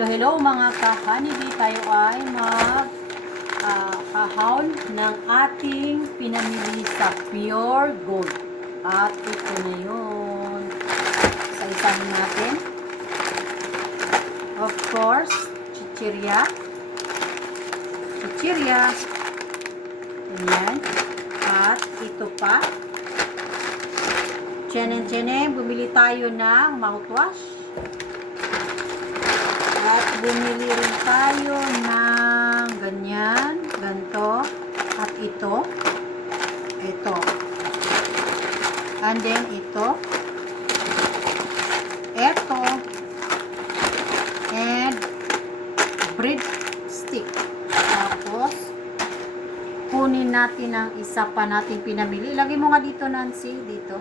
Hello, hello mga ka-honeybee. Tayo ay mag ah, kahaon ng ating pinamili sa Pure Gold. At ito na yun. Sa isahin natin. Of course, chichirya. Chichirya. Ganyan. At ito pa. Chenen-chenen, bumili tayo ng mouthwash. At bumili rin tayo ng ganyan, ganto, at ito, ito. And then ito, ito, and bread stick. Tapos, kunin natin ang isa pa natin pinamili. Ilagay mo nga dito, Nancy, dito.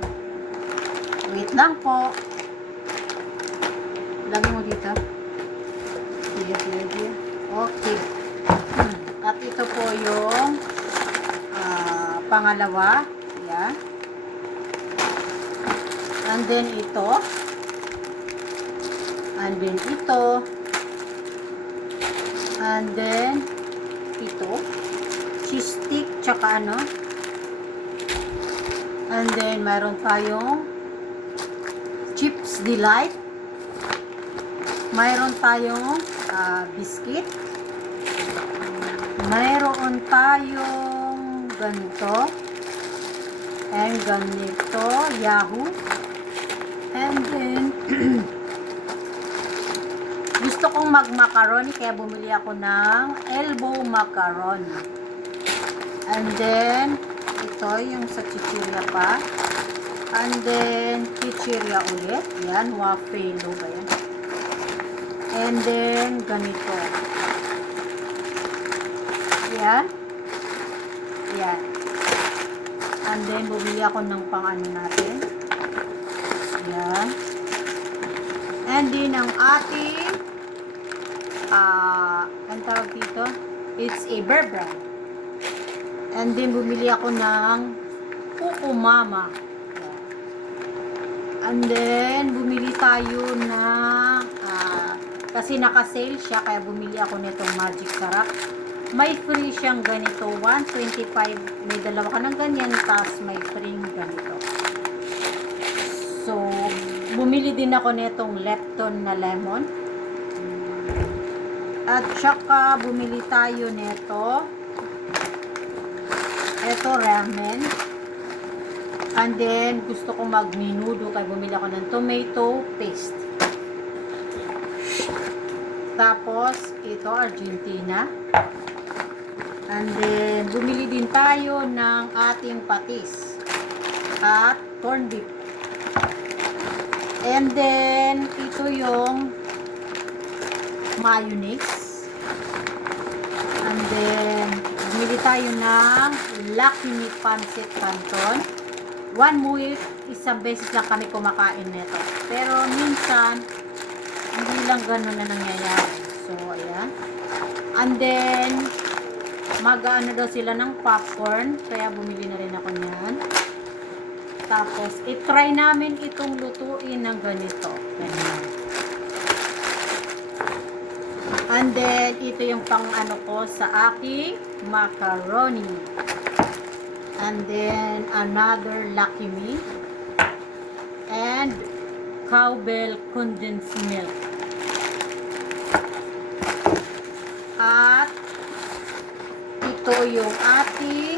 Wait lang po. Lagay mo dito. Sige, sige, sige. Okay. Hmm. At ito po yung ah, pangalawa. Yan. And then ito. And then ito. And then ito. Cheese stick, tsaka ano. And then mayroon tayong Chips Delight. Mayroon tayong ah, biscuit. Mayroon tayong ganito. And ganito, Yahoo. And then, gusto kong mag-macaroni kaya bumili ako ng elbow macaroni. And then, ito yung sa chichirya pa. And then, chichirya ulit. Yan, wafelo ba yan? And then, ganito. Yan. Yan. And then, bumili ako ng pang ano natin. Yan. And then, ang ating ah, ang tawag dito? It's a bear. And then, bumili ako ng Kuko Mama. And then, bumili tayo ng, kasi naka-sale siya, kaya bumili ako nitong Magic Sarap. May free siyang ganito, 125, may dalawa ka ng ganyan, tapos may free ganito. So, bumili din ako nitong Lepton na lemon. At saka, bumili tayo nito. Ito, ramen. And then, gusto ko mag-menudo kaya bumili ako ng tomato paste. Tapos, ito, Argentina. And then, bumili din tayo ng ating patis. At corned beef. And then, ito yung mayonnaise. And then, bumili tayo ng Lucky Me Pancit Canton. One week, isang beses lang kami kumakain nito. Pero minsan, hindi lang ganun na nangyayari. So, ayan. And then, mag-ano daw sila ng popcorn. Kaya bumili na rin ako niyan. Tapos, itry namin itong lutuin ng ganito. Ganyan. And then, ito yung pang ano ko sa aking macaroni. And then, another Lucky Me. And, cowbell condensed milk. At, ito yung ating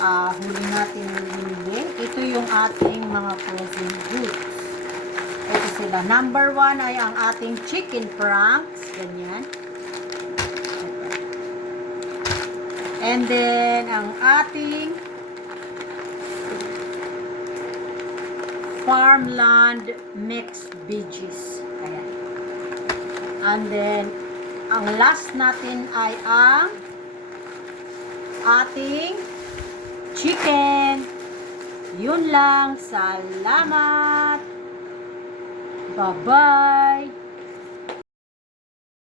ah huli natin binili. Ito yung ating mga frozen goods. Ito sila. Number one ay ang ating chicken franks. Ganyan. And then, ang ating farmland mixed veggies. Ayan. And then, ang last natin ay ang ating chicken. Yun lang. Salamat. Bye-bye.